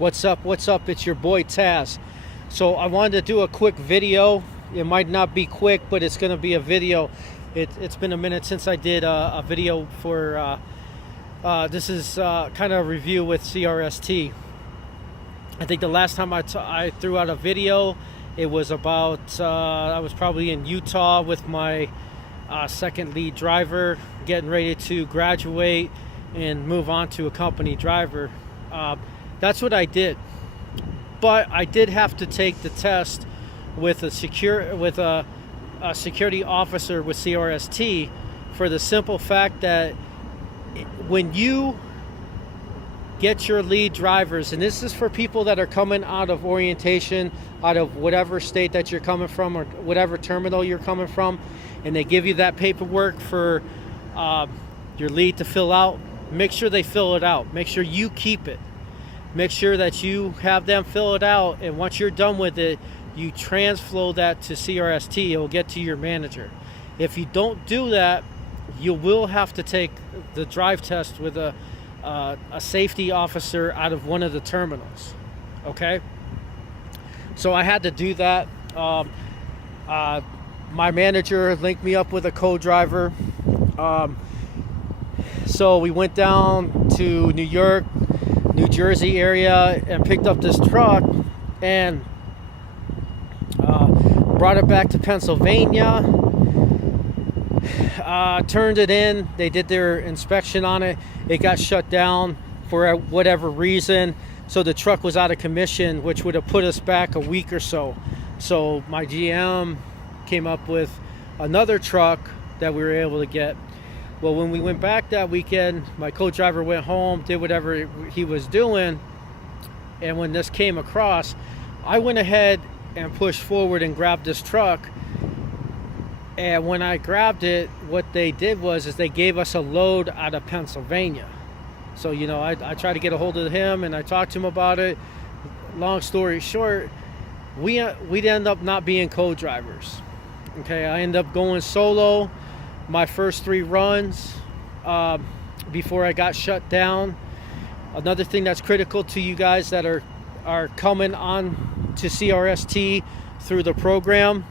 What's up? What's up? It's your boy Taz. So I wanted to do a quick video. It might not be quick, but it's going to be a video. It's been a minute since I did a video for, this is kind of a review with CRST. I think the last time I threw out a video, it was about, I was probably in Utah with my second lead driver, getting ready to graduate and move on to a company driver. That's what I did, but I did have to take the test with a security officer with CRST for the simple fact that when you get your lead drivers, and this is for people that are coming out of orientation, out of whatever state that you're coming from or whatever terminal you're coming from, and they give you that paperwork for your lead to fill out, make sure they fill it out. Make sure you keep it. Make sure that you have them fill it out, and once you're done with it, you transflow that to CRST. It will get to your manager. If you don't do that, you will have to take the drive test with a safety officer out of one of the terminals. Okay? So I had to do that. My manager linked me up with a co-driver. So we went down to New York, New Jersey area and picked up this truck and brought it back to Pennsylvania, turned it in. They did their inspection on it. It got shut down for whatever reason, so the truck was out of commission, which would have put us back a week or so. So my GM came up with another truck that we were able to get. Well, when we went back that weekend, my co-driver went home, did whatever he was doing, and when this came across, I went ahead and pushed forward and grabbed this truck. And when I grabbed it, what they did was they gave us a load out of Pennsylvania. So, you know, I tried to get a hold of him and I talked to him about it. Long story short, we'd end up not being co-drivers. Okay, I ended up going solo my first 3 runs before I got shut down. Another thing that's critical to you guys that are coming on to CRST through the program,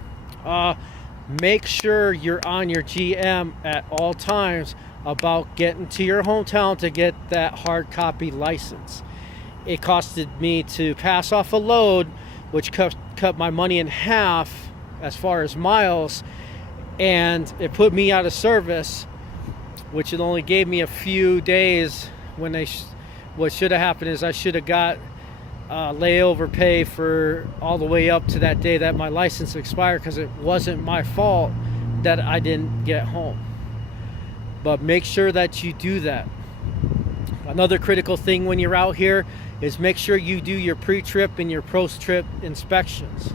make sure you're on your GM at all times about getting to your hometown to get that hard copy license. It costed me to pass off a load, which cut my money in half as far as miles, and it put me out of service, which it only gave me a few days. When what should have happened is I should have got layover pay for all the way up to that day that my license expired, because it wasn't my fault that I didn't get home. But make sure that you do that. Another critical thing when you're out here is make sure you do your pre-trip and your post-trip inspections.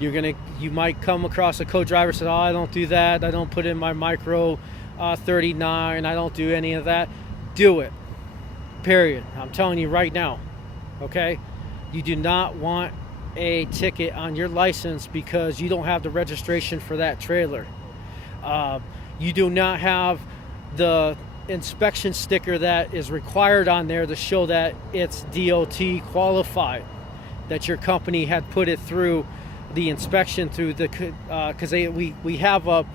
You might come across a co-driver said, "Oh, I don't do that. I don't put in my micro 39. I don't do any of that." Do it. Period. I'm telling you right now. Okay? You do not want a ticket on your license because you don't have the registration for that trailer. You do not have the inspection sticker that is required on there to show that it's DOT qualified, that your company had put it through the inspection through the because we have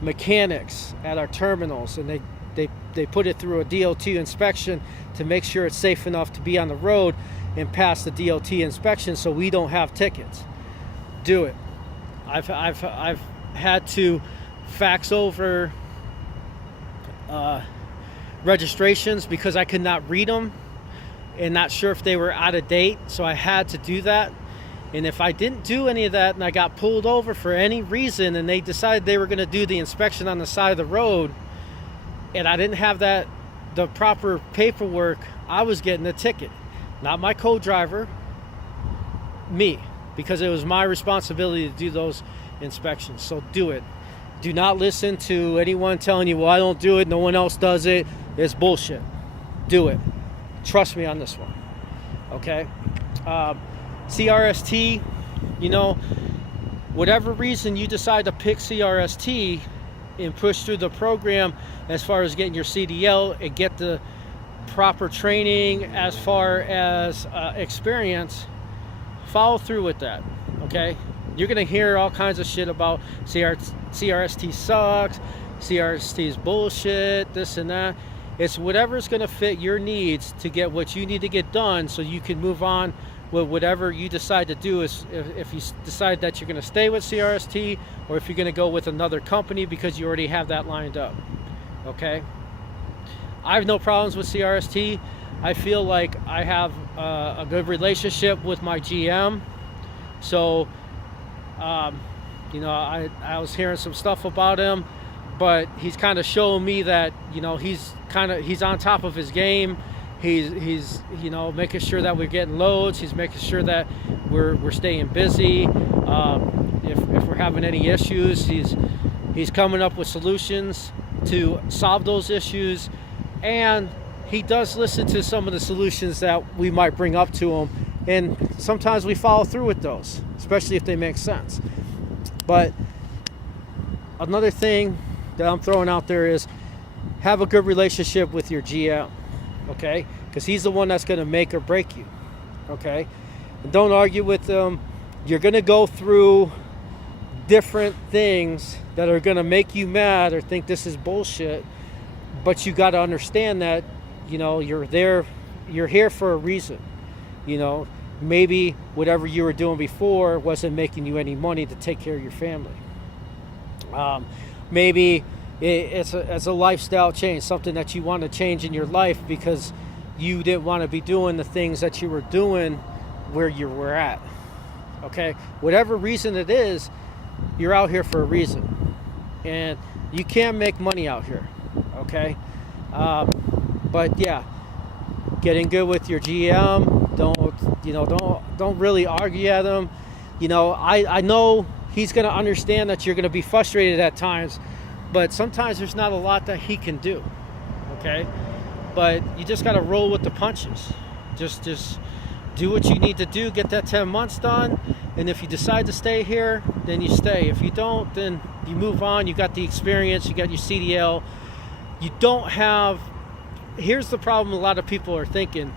mechanics at our terminals, and they put it through a DOT inspection to make sure it's safe enough to be on the road and pass the DOT inspection, so we don't have tickets. Do it. I've had to fax over registrations because I could not read them and not sure if they were out of date, so I had to do that. And if I didn't do any of that and I got pulled over for any reason and they decided they were going to do the inspection on the side of the road and I didn't have the proper paperwork, I was getting a ticket. Not my co-driver, me, because it was my responsibility to do those inspections. So do it. Do not listen to anyone telling you, "Well, I don't do it, no one else does it." It's bullshit. Do it. Trust me on this one. Okay? CRST, you know, whatever reason you decide to pick CRST and push through the program as far as getting your CDL and get the proper training as far as experience, follow through with that. Okay, you're gonna hear all kinds of shit about CRST sucks, CRST is bullshit, this and that. It's whatever's gonna fit your needs to get what you need to get done, so you can move on with whatever you decide to do. Is if you decide that you're gonna stay with CRST, or if you're gonna go with another company because you already have that lined up. Okay, I have no problems with CRST. I feel like I have a good relationship with my GM. So, you know, I was hearing some stuff about him, but he's kind of showing me that, you know, he's on top of his game. He's you know, making sure that we're getting loads. He's making sure that we're staying busy. If we're having any issues, he's coming up with solutions to solve those issues, and he does listen to some of the solutions that we might bring up to him, and sometimes we follow through with those, especially if they make sense. But another thing that I'm throwing out there is have a good relationship with your GM, okay? Because he's the one that's going to make or break you, okay? And don't argue with him. You're going to go through different things that are going to make you mad or think this is bullshit, but you got to understand that, you know, you're here for a reason. You know, maybe whatever you were doing before wasn't making you any money to take care of your family. Maybe it's a lifestyle change, something that you want to change in your life because you didn't want to be doing the things that you were doing where you were at. Okay, whatever reason it is, you're out here for a reason, and you can make money out here. Okay, but yeah, getting good with your GM. Don't really argue at him. You know, I know he's going to understand that you're going to be frustrated at times, but sometimes there's not a lot that he can do. Okay, but you just got to roll with the punches. Just do what you need to do, get that 10 months done, and if you decide to stay here, then you stay. If you don't, then you move on. You got the experience, you got your CDL. You don't have, here's the problem a lot of people are thinking.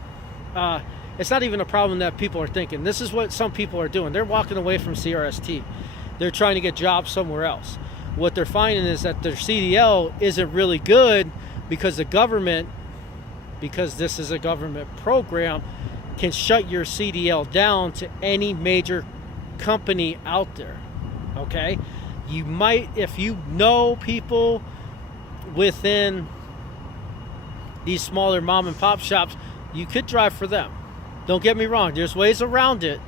It's not even a problem that people are thinking. This is what some people are doing. They're walking away from CRST. They're trying to get jobs somewhere else. What they're finding is that their CDL isn't really good because the government, because this is a government program, can shut your CDL down to any major company out there. Okay? You might, if you know people within these smaller mom and pop shops, you could drive for them. Don't get me wrong, there's ways around it.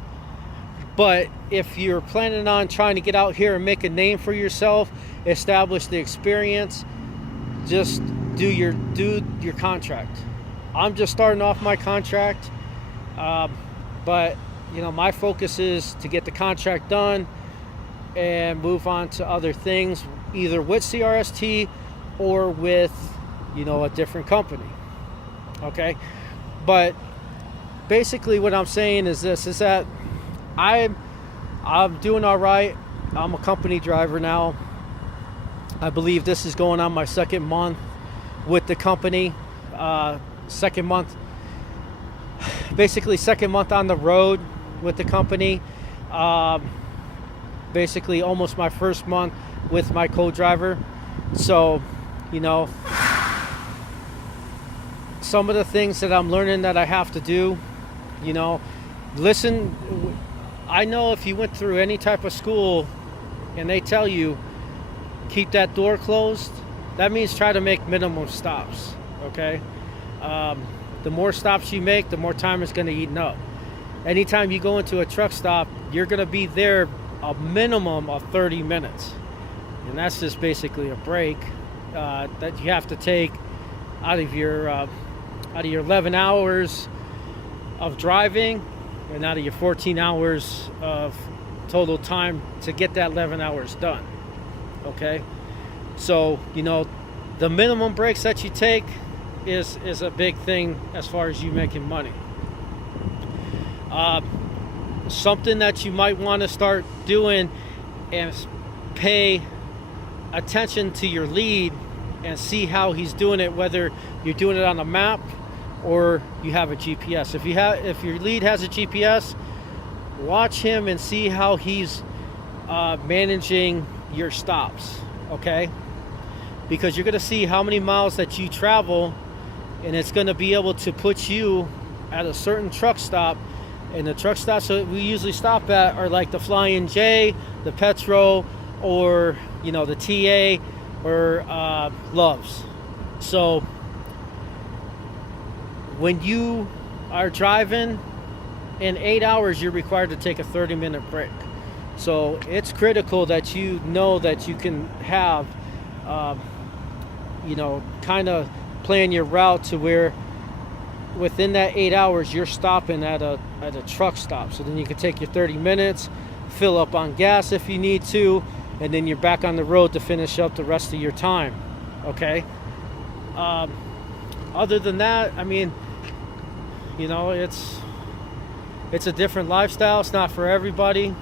But if you're planning on trying to get out here and make a name for yourself, establish the experience, just do your contract. I'm just starting off my contract, but you know, my focus is to get the contract done and move on to other things, either with CRST or with, you know, a different company. Okay, but basically what I'm saying is this, is that I'm doing all right. I'm a company driver now. I believe this is going on my second month with the company. Second month on the road with the company. Basically almost my first month with my co-driver. So, you know, some of the things that I'm learning that I have to do, you know, listen. I know if you went through any type of school and they tell you keep that door closed, that means try to make minimum stops. Okay, the more stops you make, the more time it's going to eat up. Anytime you go into a truck stop, you're going to be there a minimum of 30 minutes, and that's just basically a break that you have to take out of your 11 hours of driving and out of your 14 hours of total time to get that 11 hours done. Okay, so you know, the minimum breaks that you take is a big thing as far as you making money. Something that you might want to start doing is pay attention to your lead and see how he's doing it, whether you're doing it on a map or you have a GPS. If your lead has a GPS, watch him and see how he's managing your stops, okay? Because you're going to see how many miles that you travel, and it's going to be able to put you at a certain truck stop. And the truck stops that we usually stop at are like the Flying J, the Petro, or the TA, or Loves. So when you are driving in 8 hours, you're required to take a 30-minute break. So it's critical that you know that you can have kind of plan your route to where within that 8 hours you're stopping at a truck stop. So then you can take your 30 minutes, fill up on gas if you need to, and then you're back on the road to finish up the rest of your time. Okay. Other than that, I mean, it's a different lifestyle. It's not for everybody.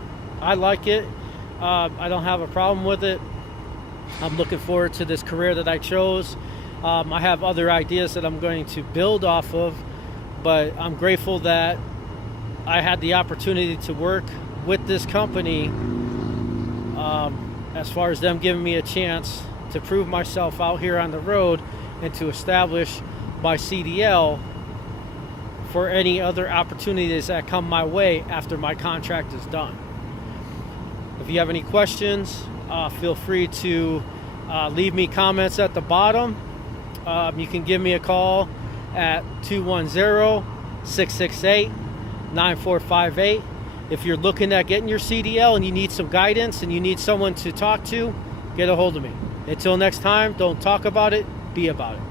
I like it. I don't have a problem with it. I'm looking forward to this career that I chose. I have other ideas that I'm going to build off of, but I'm grateful that I had the opportunity to work with this company, as far as them giving me a chance to prove myself out here on the road and to establish my CDL for any other opportunities that come my way after my contract is done. If you have any questions, feel free to leave me comments at the bottom. You can give me a call at 210-668-9458. If you're looking at getting your CDL and you need some guidance and you need someone to talk to, get a hold of me. Until next time, don't talk about it, be about it.